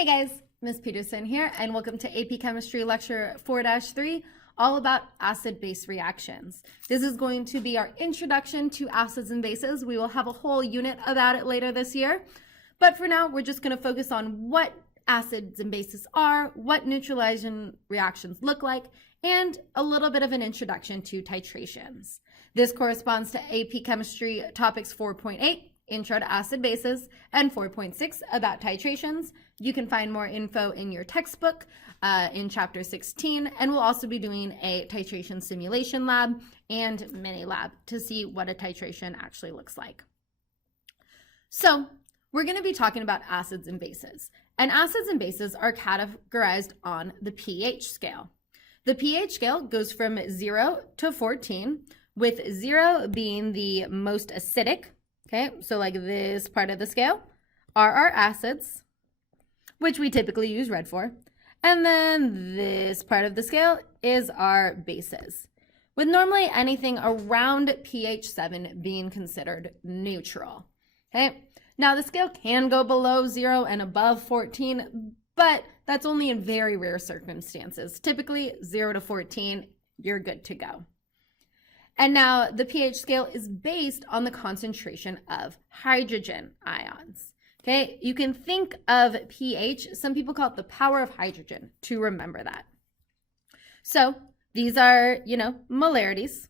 Hey guys, Ms. Peterson here, and welcome to AP Chemistry Lecture 4-3, all about acid-base reactions. This is going to be our introduction to acids and bases. We will have a whole unit about it later this year, but for now, we're just going to focus on what acids and bases are, what neutralization reactions look like, and a little bit of an introduction to titrations. This corresponds to AP Chemistry Topics 4.8, Intro to Acid Bases, and 4.6 about titrations. You can find more info in your textbook in Chapter 16, and we'll also be doing a titration simulation lab and mini lab to see what a titration actually looks like. So we're going to be talking about acids and bases, and acids and bases are categorized on the pH scale. The pH scale goes from 0 to 14, with 0 being the most acidic. Okay, so like this part of the scale are our acids, which we typically use red for. And then this part of the scale is our bases, with normally anything around pH 7 being considered neutral. Okay, now the scale can go below 0 and above 14, but that's only in very rare circumstances. Typically 0 to 14, you're good to go. And now the pH scale is based on the concentration of hydrogen ions. Okay, you can think of pH, some people call it the power of hydrogen, to remember that. So these are, molarities.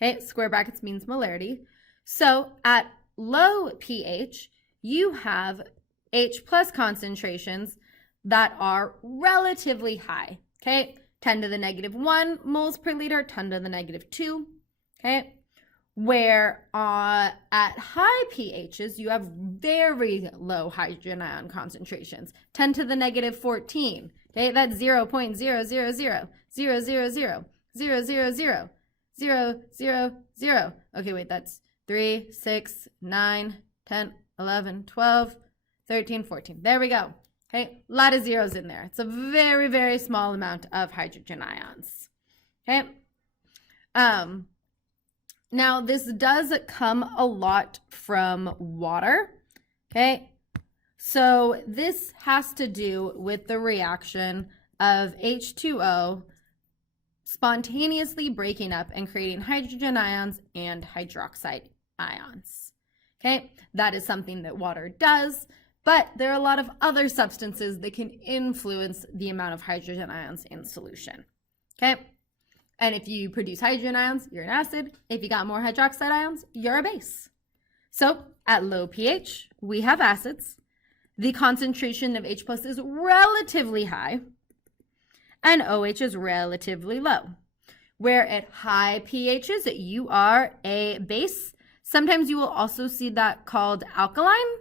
Okay, square brackets means molarity. So at low pH, you have H plus concentrations that are relatively high. Okay, 10 to the negative 1 moles per liter, 10 to the negative 2, okay? Where at high pHs, you have very low hydrogen ion concentrations, 10 to the negative 14, okay? That's 0.00000000000. Okay, wait, that's 3, 6, 9, 10, 11, 12, 13, 14. There we go. Okay, a lot of zeros in there. It's a very, very small amount of hydrogen ions. Okay. Now this does come a lot from water. Okay. So this has to do with the reaction of H2O spontaneously breaking up and creating hydrogen ions and hydroxide ions. Okay. That is something that water does. But there are a lot of other substances that can influence the amount of hydrogen ions in solution, okay? And if you produce hydrogen ions, you're an acid. If you got more hydroxide ions, you're a base. So at low pH, we have acids. The concentration of H plus is relatively high, and OH is relatively low. Where at high pHs, you are a base. Sometimes you will also see that called alkaline.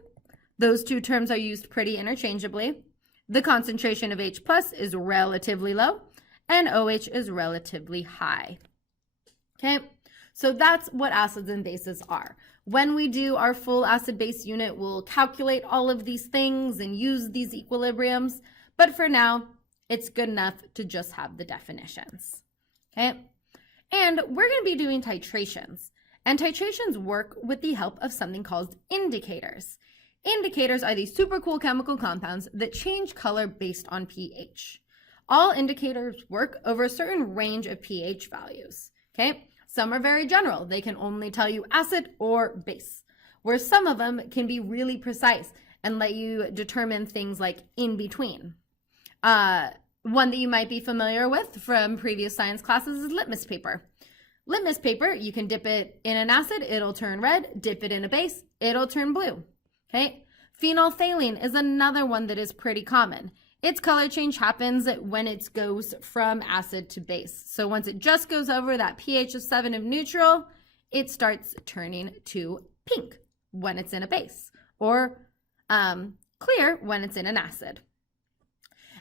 Those two terms are used pretty interchangeably. The concentration of H plus is relatively low and OH is relatively high. Okay, so that's what acids and bases are. When we do our full acid-base unit, we'll calculate all of these things and use these equilibriums, but for now, it's good enough to just have the definitions. Okay, and we're going to be doing titrations, and titrations work with the help of something called indicators. Indicators are these super cool chemical compounds that change color based on pH. All indicators work over a certain range of pH values, okay? Some are very general. They can only tell you acid or base, where some of them can be really precise and let you determine things like in between. One that you might be familiar with from previous science classes is litmus paper. Litmus paper, you can dip it in an acid, it'll turn red. Dip it in a base, it'll turn blue. Okay, phenolphthalein is another one that is pretty common. Its color change happens when it goes from acid to base. So once it just goes over that pH of 7 of neutral, it starts turning to pink when it's in a base, or clear when it's in an acid.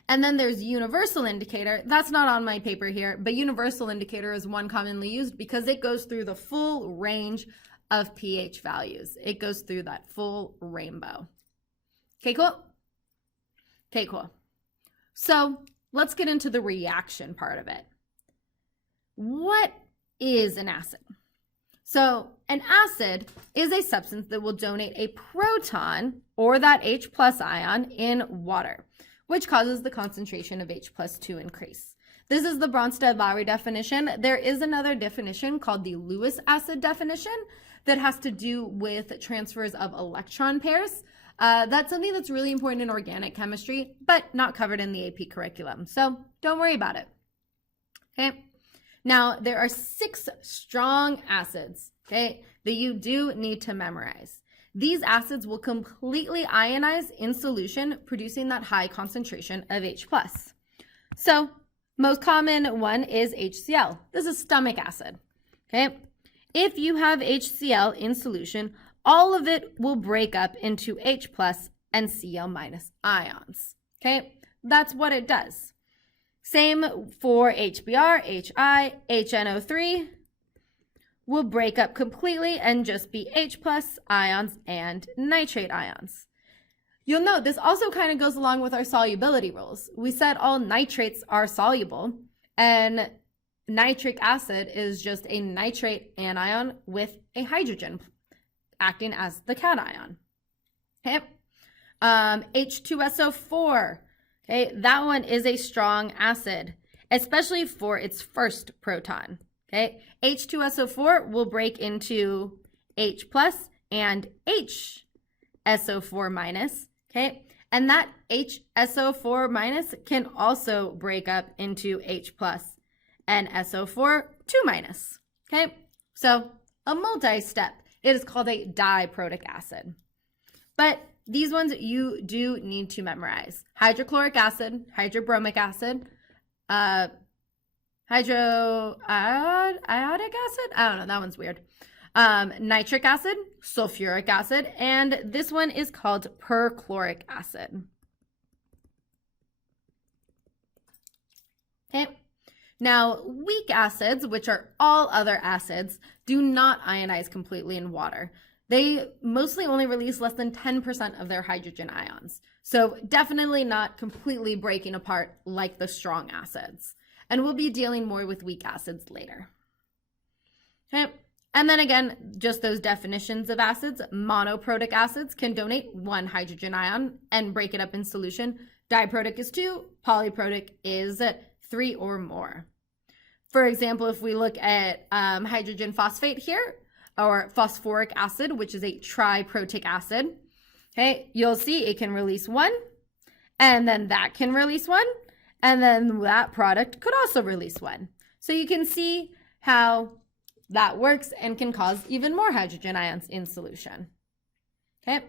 And then there's universal indicator. That's not on my paper here, but universal indicator is one commonly used because it goes through the full range of pH values. It goes through that full rainbow. Okay, cool? Okay, cool. So let's get into the reaction part of it. What is an acid? So an acid is a substance that will donate a proton or that H plus ion in water, which causes the concentration of H plus to increase. This is the Bronsted-Lowry definition. There is another definition called the Lewis acid definition that has to do with transfers of electron pairs. That's something that's really important in organic chemistry, but not covered in the AP curriculum. So don't worry about it. Okay. Now, there are 6 strong acids, okay, that you do need to memorize. These acids will completely ionize in solution, producing that high concentration of H+. So, most common one is HCl. This is stomach acid, okay? If you have HCl in solution, all of it will break up into H+ and Cl- ions, okay? That's what it does. Same for HBr, HI, HNO3 will break up completely and just be H+ ions and nitrate ions. You'll note this also kind of goes along with our solubility rules. We said all nitrates are soluble, and nitric acid is just a nitrate anion with a hydrogen acting as the cation. Okay, H2SO4. Okay, that one is a strong acid, especially for its first proton. Okay, H2SO4 will break into H+ and HSO4-. Okay, and that HSO4- can also break up into H+ and SO4-2-. Okay, so a multi-step. It is called a diprotic acid. But these ones you do need to memorize. Hydrochloric acid, hydrobromic acid, iodic acid? I don't know, that one's weird. Nitric acid, sulfuric acid, and this one is called perchloric acid. Okay. Now, weak acids, which are all other acids, do not ionize completely in water. They mostly only release less than 10% of their hydrogen ions. So definitely not completely breaking apart like the strong acids. And we'll be dealing more with weak acids later. Okay. And then again, just those definitions of acids. Monoprotic acids can donate 1 hydrogen ion and break it up in solution. Diprotic is 2, polyprotic is 3 or more. For example, if we look at hydrogen phosphate here, or phosphoric acid, which is a triprotic acid, okay, you'll see it can release 1, and then that can release 1, and then that product could also release 1. So you can see how that works and can cause even more hydrogen ions in solution. Okay.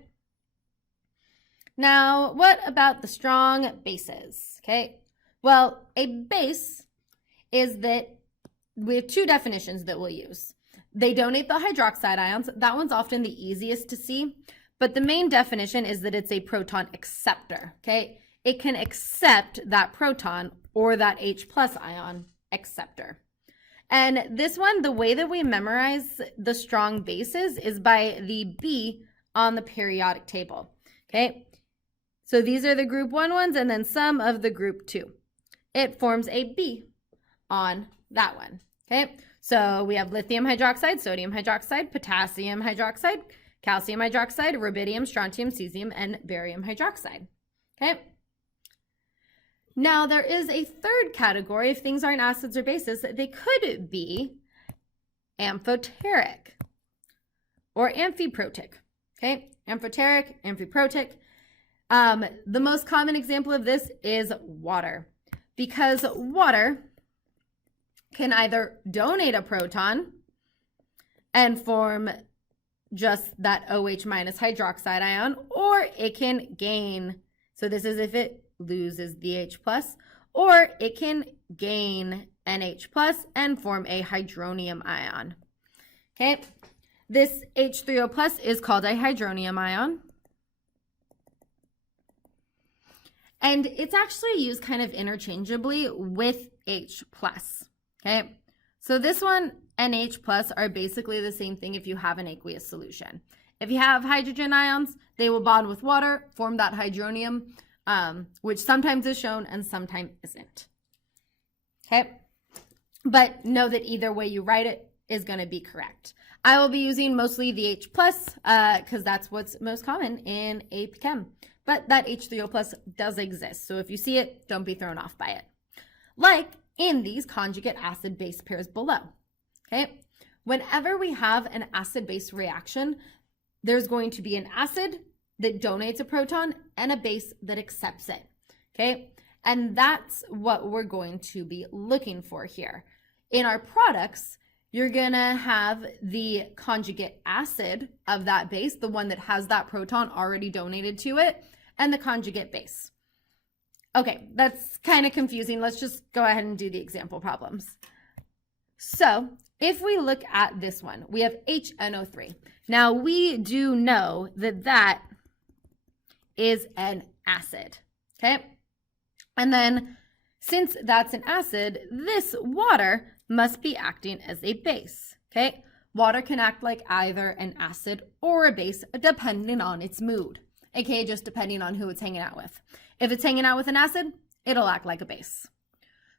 Now, what about the strong bases? Okay. Well, a base is that we have 2 definitions that we'll use. They donate the hydroxide ions. That one's often the easiest to see, but the main definition is that it's a proton acceptor, okay? It can accept that proton or that H+ ion acceptor. And this one, the way that we memorize the strong bases is by the B on the periodic table, okay? So these are the group 1 ones and then some of the group 2. It forms a B on that one, okay? So we have lithium hydroxide, sodium hydroxide, potassium hydroxide, calcium hydroxide, rubidium, strontium, cesium, and barium hydroxide, okay? Now, there is a third category. If things aren't acids or bases, they could be amphoteric or amphiprotic, okay? Amphoteric, amphiprotic. The most common example of this is water, because water can either donate a proton and form just that OH- hydroxide ion, or it can gain. So this is if it loses the H+, or it can gain an H+ and form a hydronium ion. Okay, this H3O+ is called a hydronium ion. And it's actually used kind of interchangeably with H+. Okay, so this one and H+ are basically the same thing if you have an aqueous solution. If you have hydrogen ions, they will bond with water, form that hydronium, which sometimes is shown and sometimes isn't. Okay, but know that either way you write it, is going to be correct. I will be using mostly the H+, because that's what's most common in AP Chem. But that H3O+ does exist, so if you see it, don't be thrown off by it. Like in these conjugate acid-base pairs below, okay? Whenever we have an acid-base reaction, there's going to be an acid that donates a proton and a base that accepts it, okay? And that's what we're going to be looking for here. In our products, you're gonna have the conjugate acid of that base, the one that has that proton already donated to it, and the conjugate base. Okay, that's kind of confusing. Let's just go ahead and do the example problems. So if we look at this one, we have HNO3. Now we do know that that is an acid, okay? And then since that's an acid, this water must be acting as a base, okay? Water can act like either an acid or a base depending on its mood, aka just depending on who it's hanging out with. If it's hanging out with an acid, it'll act like a base.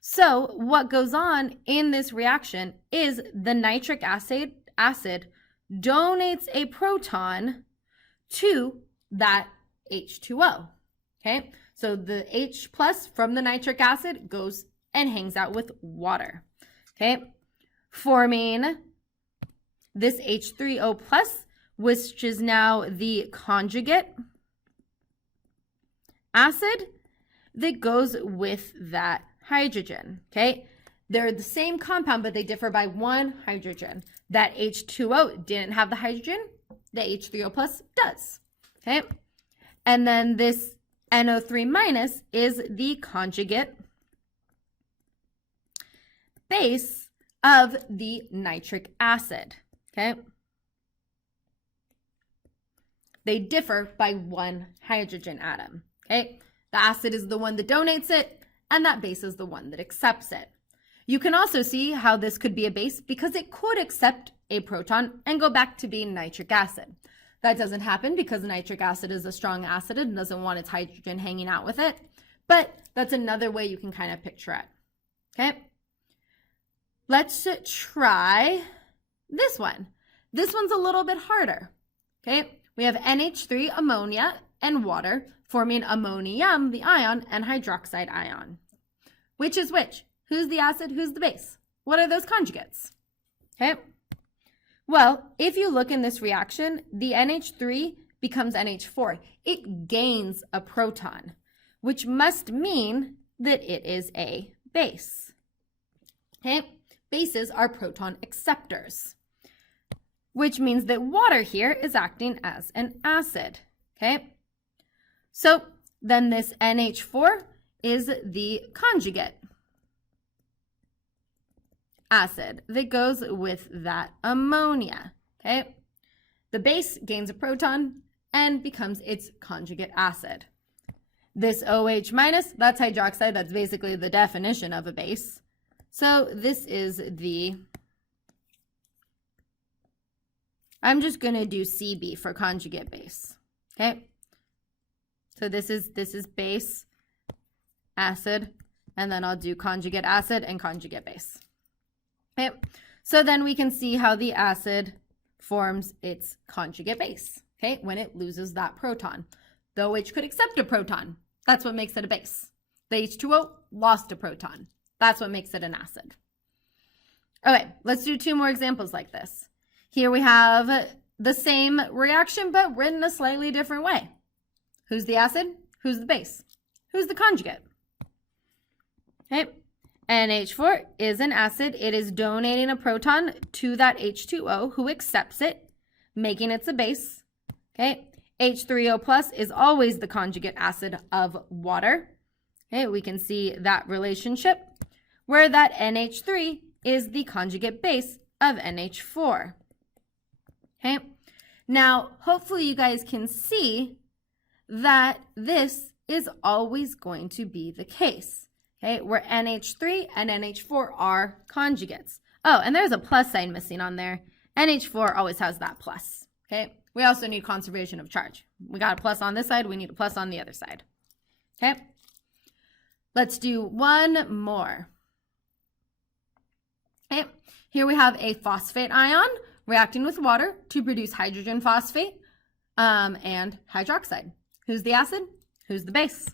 So what goes on in this reaction is the nitric acid donates a proton to that H2O, okay? So the H+ from the nitric acid goes and hangs out with water, okay? Forming this H3O+, which is now the conjugate acid that goes with that hydrogen, okay? They're the same compound, but they differ by one hydrogen. That H2O didn't have the hydrogen, the H3O+ does, okay? And then this NO3- is the conjugate base of the nitric acid, okay? They differ by one hydrogen atom, okay? The acid is the one that donates it, and that base is the one that accepts it. You can also see how this could be a base because it could accept a proton and go back to being nitric acid. That doesn't happen because nitric acid is a strong acid and doesn't want its hydrogen hanging out with it, but that's another way you can kind of picture it, okay? Let's try this one. This one's a little bit harder, okay? We have NH3 ammonia and water forming ammonium, the ion, and hydroxide ion. Which is which? Who's the acid? Who's the base? What are those conjugates? Okay. Well, if you look in this reaction, the NH3 becomes NH4. It gains a proton, which must mean that it is a base. Okay. Bases are proton acceptors, which means that water here is acting as an acid. Okay. So then this NH4 is the conjugate acid that goes with that ammonia, okay? The base gains a proton and becomes its conjugate acid. This OH-, that's hydroxide. That's basically the definition of a base. So this is the, I'm just going to do CB for conjugate base, okay? So this is base, acid, and then I'll do conjugate acid and conjugate base. Okay, so then we can see how the acid forms its conjugate base, okay, when it loses that proton. The OH could accept a proton. That's what makes it a base. The H2O lost a proton. That's what makes it an acid. Okay, let's do two more examples like this. Here we have the same reaction, but written a slightly different way. Who's the acid? Who's the base? Who's the conjugate? Okay. NH4 is an acid. It is donating a proton to that H2O who accepts it, making it a base. Okay. H3O+ is always the conjugate acid of water. Okay, we can see that relationship where that NH3 is the conjugate base of NH4. Okay. Now, hopefully you guys can see that this is always going to be the case. Okay, where NH3 and NH4 are conjugates. Oh, and there's a plus sign missing on there. NH4 always has that plus. Okay, we also need conservation of charge. We got a plus on this side, we need a plus on the other side. Okay, let's do one more. Okay, Here we have a phosphate ion reacting with water to produce hydrogen phosphate and hydroxide. Who's the acid? Who's the base?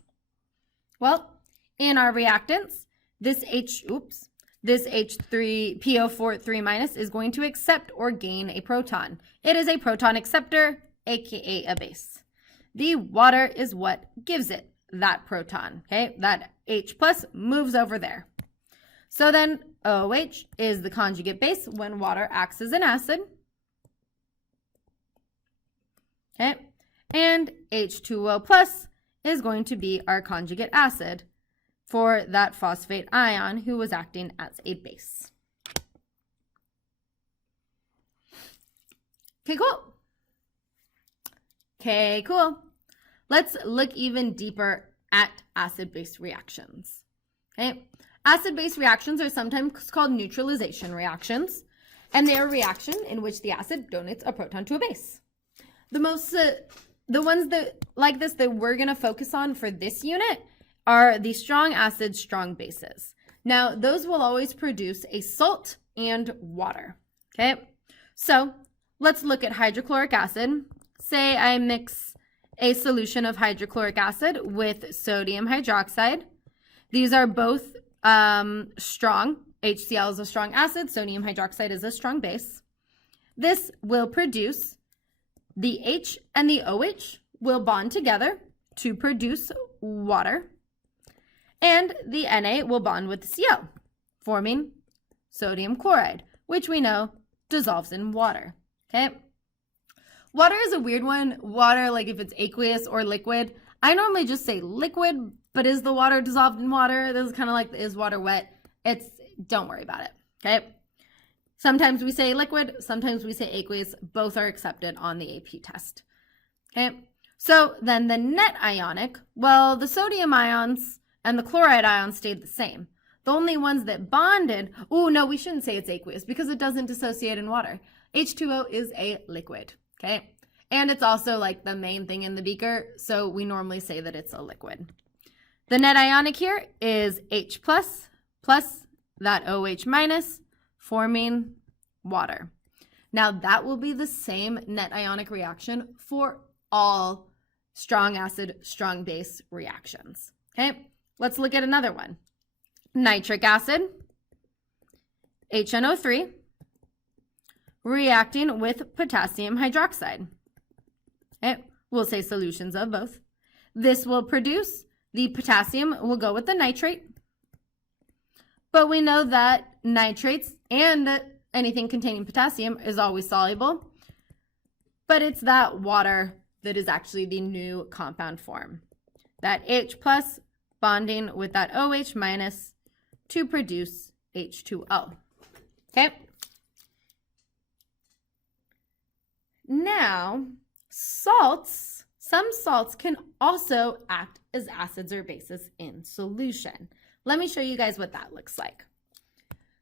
Well, in our reactants, this H3PO4 is going to accept or gain a proton. It is a proton acceptor, aka a base. The water is what gives it that proton, okay? That H plus moves over there. So then OH is the conjugate base when water acts as an acid. Okay, and H2O plus is going to be our conjugate acid for that phosphate ion who was acting as a base. Okay, cool. Okay, cool. Let's look even deeper at acid-base reactions. Okay, acid-base reactions are sometimes called neutralization reactions, and they are a reaction in which the acid donates a proton to a base. The ones that like this that we're going to focus on for this unit are the strong acids, strong bases. Now, those will always produce a salt and water. Okay, so let's look at hydrochloric acid. Say I mix a solution of hydrochloric acid with sodium hydroxide. These are both strong. HCl is a strong acid. Sodium hydroxide is a strong base. This will produce the H and the OH will bond together to produce water, and the Na will bond with the Cl, forming sodium chloride, which we know dissolves in water. Okay. Water is a weird one. Water, like if it's aqueous or liquid, I normally just say liquid, but is the water dissolved in water? This is kind of like, is water wet? Don't worry about it. Okay. Sometimes we say liquid, sometimes we say aqueous. Both are accepted on the AP test. Okay, so then the net ionic, well, the sodium ions and the chloride ions stayed the same. The only ones that bonded, oh no, we shouldn't say it's aqueous because it doesn't dissociate in water. H2O is a liquid, okay? And it's also like the main thing in the beaker, so we normally say that it's a liquid. The net ionic here is H plus that OH minus, forming water. Now that will be the same net ionic reaction for all strong acid, strong base reactions. Okay, let's look at another one. Nitric acid, HNO3, reacting with potassium hydroxide. Okay, we'll say solutions of both. This will produce, the potassium will go with the nitrate, but we know that nitrates and anything containing potassium is always soluble, but it's that water that is actually the new compound form. That H plus bonding with that OH minus to produce H2O. Okay. Now, salts, some salts can also act as acids or bases in solution. Let me show you guys what that looks like.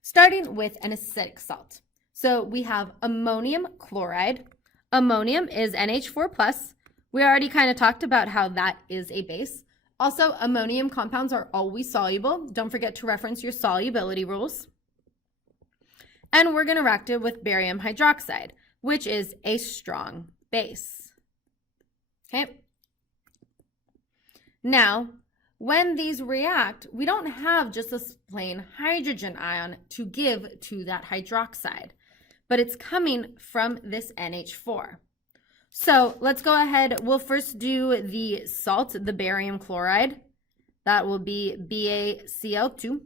Starting with an acidic salt. So we have ammonium chloride. Ammonium is NH4+. We already kind of talked about how that is a base. Also, ammonium compounds are always soluble. Don't forget to reference your solubility rules. And we're going to react it with barium hydroxide, which is a strong base. Okay. Now, when these react, we don't have just a plain hydrogen ion to give to that hydroxide, but it's coming from this NH4. So let's go ahead. We'll first do the salt, the barium chloride. That will be BaCl2,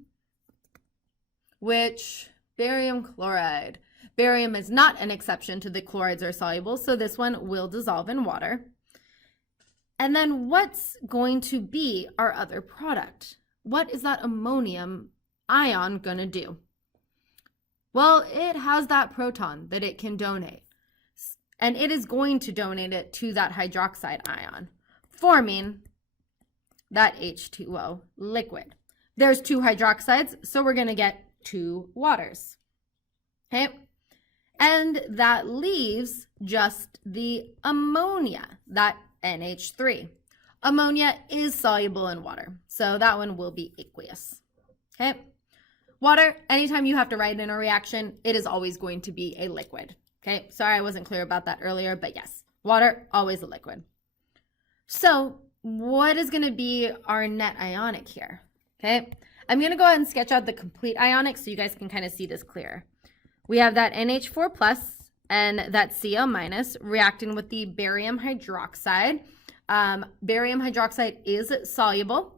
which barium chloride. Barium is not an exception to the chlorides are soluble, so this one will dissolve in water. And then what's going to be our other product? What is that ammonium ion going to do? Well, it has that proton that it can donate. And it is going to donate it to that hydroxide ion, forming that H2O liquid. There's two hydroxides, so we're going to get two waters. Okay? And that leaves just the ammonia, that NH3. Ammonia is soluble in water, so that one will be aqueous. Okay? water, anytime you have to write in a reaction, it is always going to be a liquid. Okay, sorry I wasn't clear about that earlier, but yes, water, always a liquid. So what is going to be our net ionic here? Okay, I'm going to go ahead and sketch out the complete ionic so you guys can kind of see this clearer. We have that NH4 plus and that Cl minus reacting with the barium hydroxide. Barium hydroxide is soluble.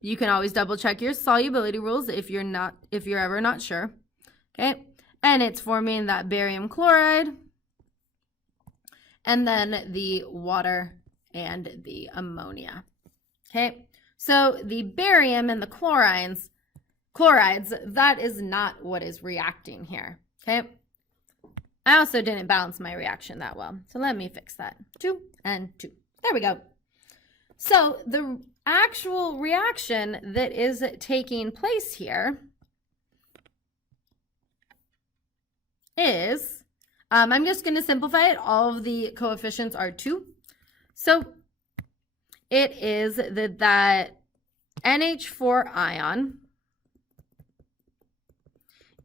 You can always double check your solubility rules if you're ever not sure. Okay, and it's forming that barium chloride and then the water and the ammonia. Okay, so the barium and the chlorides, that is not what is reacting here. Okay, I also didn't balance my reaction that well, so let me fix that. 2 and 2. There we go. So the actual reaction that is taking place here is, I'm just going to simplify it. All of the coefficients are 2. So it is that NH4 ion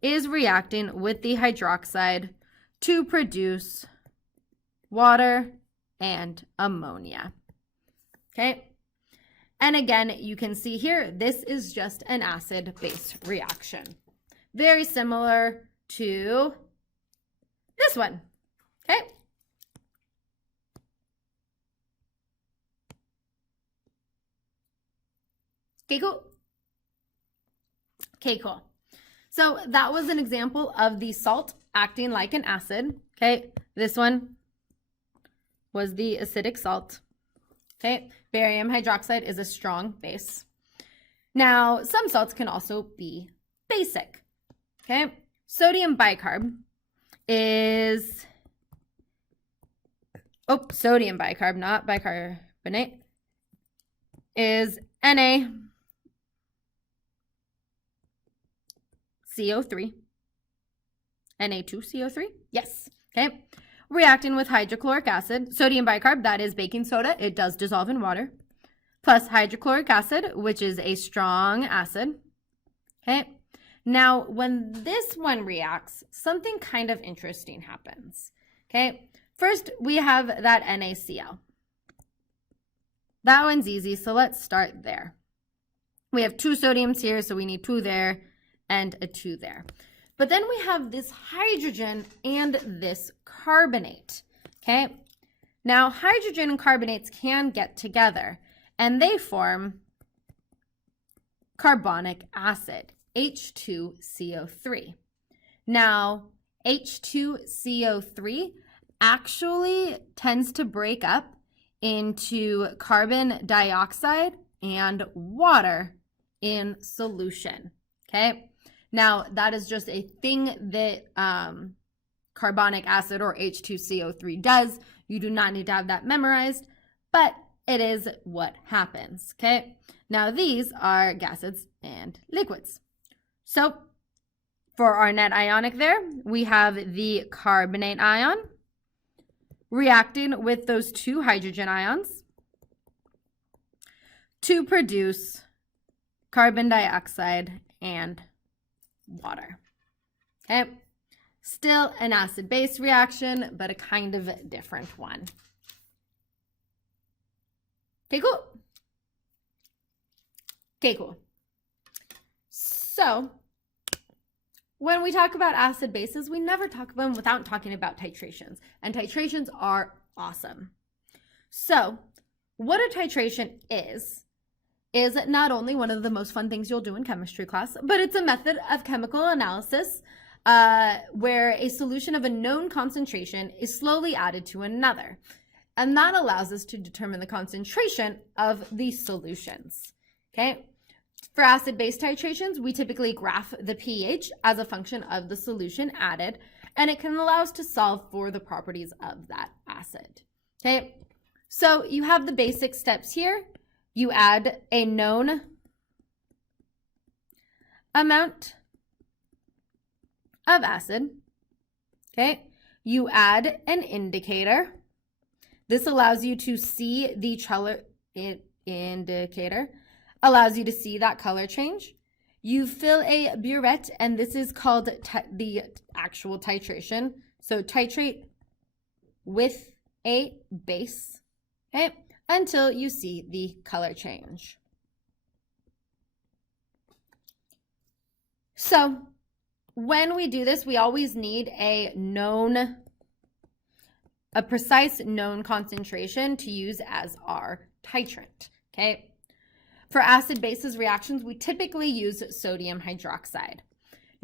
is reacting with the hydroxide to produce water and ammonia. Okay. And again, you can see here, this is just an acid-base reaction. Very similar to this one. Okay. Okay, cool. Okay, cool. So that was an example of the salt acting like an acid. Okay, this one was the acidic salt. Okay, barium hydroxide is a strong base. Now, some salts can also be basic. Okay, sodium bicarb is, sodium bicarb, not bicarbonate, is NaCO3. Na2CO3? Yes. Okay. Reacting with hydrochloric acid. Sodium bicarb, that is baking soda. It does dissolve in water. Plus hydrochloric acid, which is a strong acid. Okay. Now, when this one reacts, something kind of interesting happens. Okay. First, we have that NaCl. That one's easy, so let's start there. We have 2 sodiums here, so we need 2 there and a 2 there. But then we have this hydrogen and this carbonate, okay? Now, hydrogen and carbonates can get together, and they form carbonic acid, H2CO3. Now, H2CO3 actually tends to break up into carbon dioxide and water in solution, okay? Now, that is just a thing that carbonic acid or H2CO3 does. You do not need to have that memorized, but it is what happens, okay? Now, these are gases and liquids. So, for our net ionic there, we have the carbonate ion reacting with those 2 hydrogen ions to produce carbon dioxide and water. Okay, still an acid-base reaction, but a kind of different one. Okay, cool. Okay, cool. So, when we talk about acid bases, we never talk about them without talking about titrations, and titrations are awesome. So, what a titration is not only one of the most fun things you'll do in chemistry class, but it's a method of chemical analysis where a solution of a known concentration is slowly added to another. And that allows us to determine the concentration of these solutions. Okay? For acid-base titrations, we typically graph the pH as a function of the solution added, and it can allow us to solve for the properties of that acid. Okay? So you have the basic steps here. You add a known amount of acid, okay? You add an indicator. This allows you to see the color indicator, allows you to see that color change. You fill a burette, and this is called the actual titration. So titrate with a base, okay, until you see the color change. So when we do this, we always need a precise known concentration to use as our titrant, okay? For acid-bases reactions, we typically use sodium hydroxide.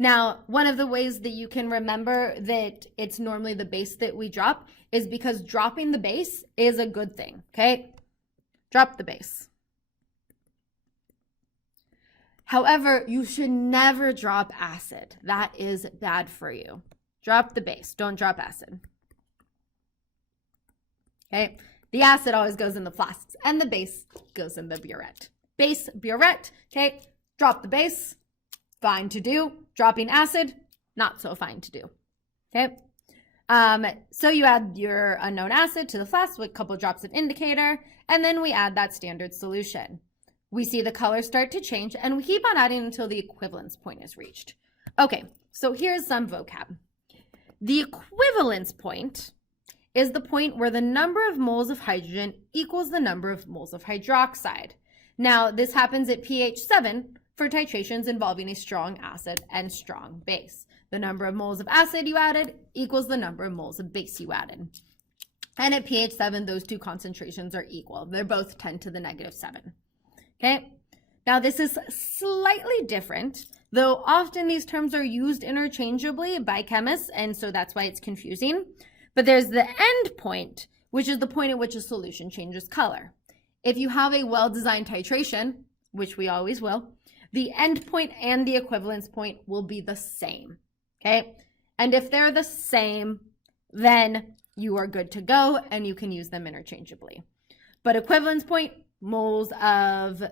Now, one of the ways that you can remember that it's normally the base that we drop is because dropping the base is a good thing, okay? Drop the base. However, you should never drop acid. That is bad for you. Drop the base, don't drop acid. Okay, the acid always goes in the flasks and the base goes in the burette. Base, burette, okay, drop the base, fine to do. Dropping acid, not so fine to do, okay? So you add your unknown acid to the flask with a couple drops of indicator, and then we add that standard solution. We see the color start to change, and we keep on adding until the equivalence point is reached. Okay, so here's some vocab. The equivalence point is the point where the number of moles of hydrogen equals the number of moles of hydroxide. Now, this happens at pH 7 for titrations involving a strong acid and strong base. The number of moles of acid you added equals the number of moles of base you added. And at pH 7, those two concentrations are equal. They're both 10 to the negative 7. Okay? Now, this is slightly different, though often these terms are used interchangeably by chemists, and so that's why it's confusing. But there's the end point, which is the point at which a solution changes color. If you have a well-designed titration, which we always will, the end point and the equivalence point will be the same, okay? And if they're the same, then you are good to go and you can use them interchangeably. But equivalence point, moles of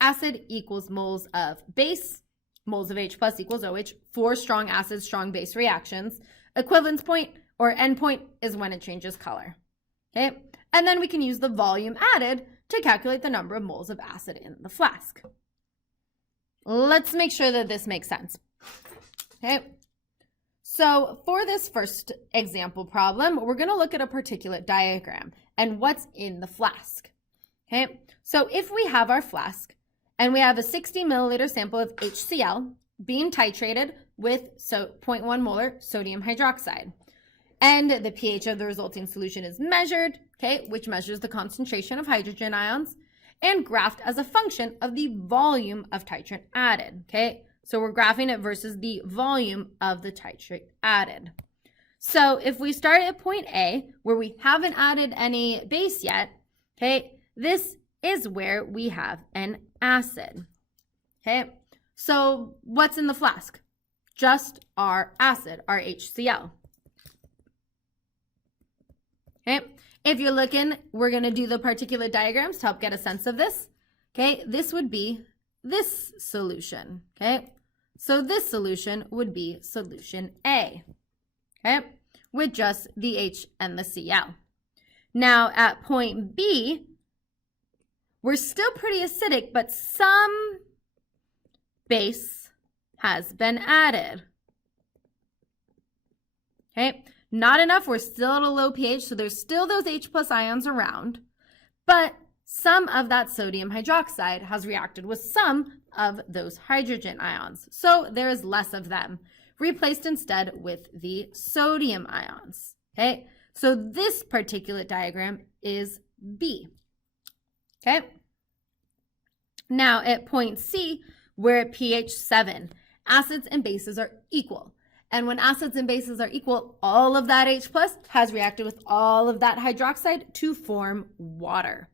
acid equals moles of base, moles of H plus equals OH for strong acid, strong base reactions. Equivalence point or endpoint is when it changes color, okay? And then we can use the volume added to calculate the number of moles of acid in the flask. Let's make sure that this makes sense, okay? So for this first example problem, we're gonna look at a particulate diagram and what's in the flask, okay? So if we have our flask and we have a 60 milliliter sample of HCl being titrated with 0.1 molar sodium hydroxide, and the pH of the resulting solution is measured, okay, which measures the concentration of hydrogen ions, and graphed as a function of the volume of titrant added, okay? So we're graphing it versus the volume of the titrate added. So if we start at point A, where we haven't added any base yet, okay, this is where we have an acid, okay? So what's in the flask? Just our acid, our HCl. Okay, if you're looking, we're going to do the particulate diagrams to help get a sense of this. Okay, this would be this solution. Okay, so this solution would be solution A. Okay, with just the H and the Cl. Now at point B, we're still pretty acidic, but some base has been added. Okay. Not enough, we're still at a low pH, so there's still those H plus ions around, but some of that sodium hydroxide has reacted with some of those hydrogen ions, so there is less of them, replaced instead with the sodium ions, okay? So this particulate diagram is B, okay? Now at point C, we're at pH 7. Acids and bases are equal. And when acids and bases are equal, all of that H plus has reacted with all of that hydroxide to form water,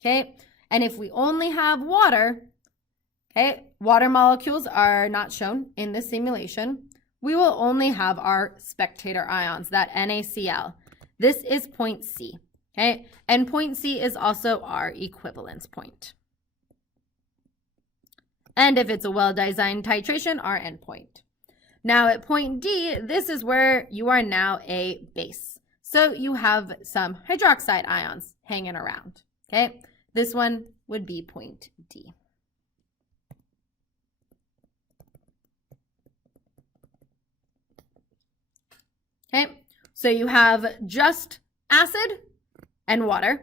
okay? And if we only have water, okay, water molecules are not shown in this simulation. We will only have our spectator ions, that NaCl. This is point C, okay? And point C is also our equivalence point. And if it's a well-designed titration, our endpoint. Now at point D, this is where you are now a base. So you have some hydroxide ions hanging around, okay? This one would be point D. Okay, so you have just acid and water.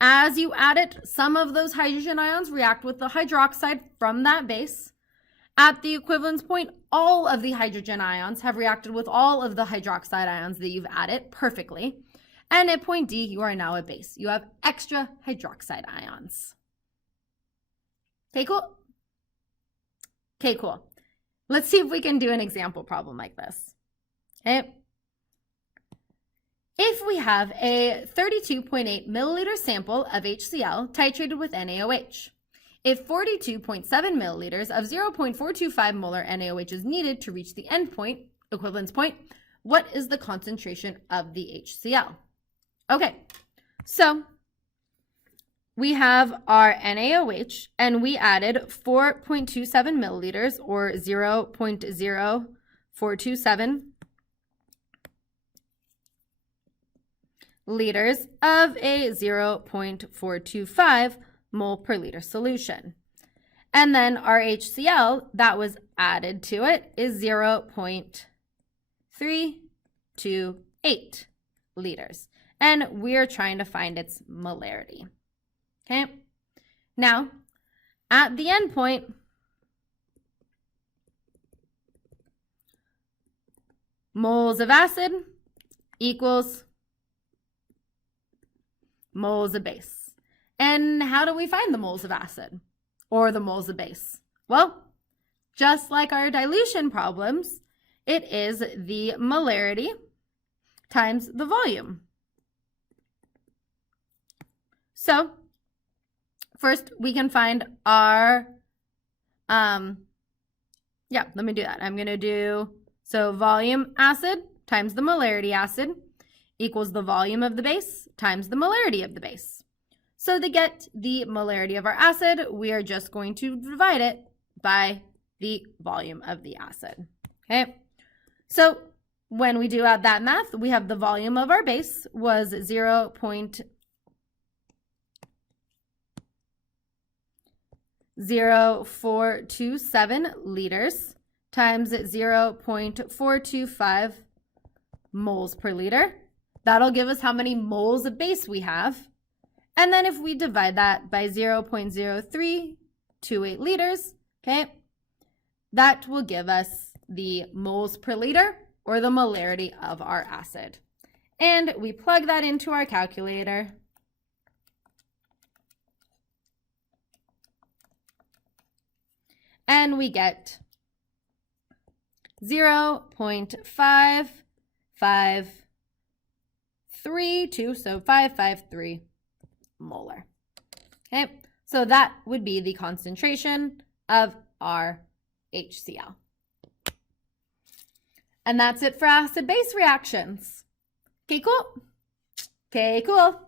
As you add it, some of those hydrogen ions react with the hydroxide from that base. At the equivalence point, all of the hydrogen ions have reacted with all of the hydroxide ions that you've added perfectly. And at point D, you are now a base. You have extra hydroxide ions. Okay, cool? Okay, cool. Let's see if we can do an example problem like this. Okay. If we have a 32.8 milliliter sample of HCl titrated with NaOH, if 42.7 milliliters of 0.425 molar NaOH is needed to reach the endpoint, equivalence point, what is the concentration of the HCl? Okay, so we have our NaOH and we added 4.27 milliliters or 0.0427 liters of a 0.425 mole per liter solution. And then our HCl that was added to it is 0.328 liters. And we're trying to find its molarity. Okay? Now, at the end point, moles of acid equals moles of base. And how do we find the moles of acid or the moles of base? Well, just like our dilution problems, it is the molarity times the volume. So first we can find our, let me do that. I'm going to do, so volume acid times the molarity acid equals the volume of the base times the molarity of the base. So to get the molarity of our acid, we are just going to divide it by the volume of the acid. Okay, so when we do add that math, we have the volume of our base was 0.0427 liters times 0.425 moles per liter. That'll give us how many moles of base we have. And then if we divide that by 0.0328 liters, okay, that will give us the moles per liter or the molarity of our acid. And we plug that into our calculator. And we get 0.5532, so 553 molar. Okay, so that would be the concentration of our HCl. And that's it for acid-base reactions. Okay, cool. Okay, cool.